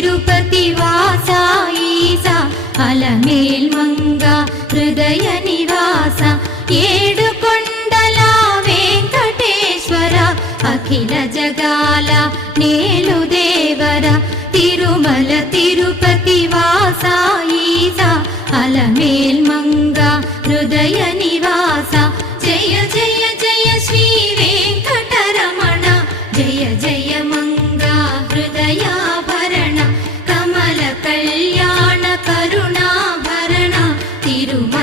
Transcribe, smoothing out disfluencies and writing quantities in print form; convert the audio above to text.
తిరుపతి వాస ఈసా అలమేల్ మంగ హృదయ నివాస ఏడు కొండల వెంకటేశ్వర అఖిల జగాల నేలు దేవర తిరుమల తిరుపతి వాస ఈసా అలమేల్ మంగ హృదయ నివాస జయ జయ జయ శ్రీ వెంకటరమణ జయ జయ మంగ హృదయాభరణ కమల కళ్యాణ కరుణాభరణ తిరుమల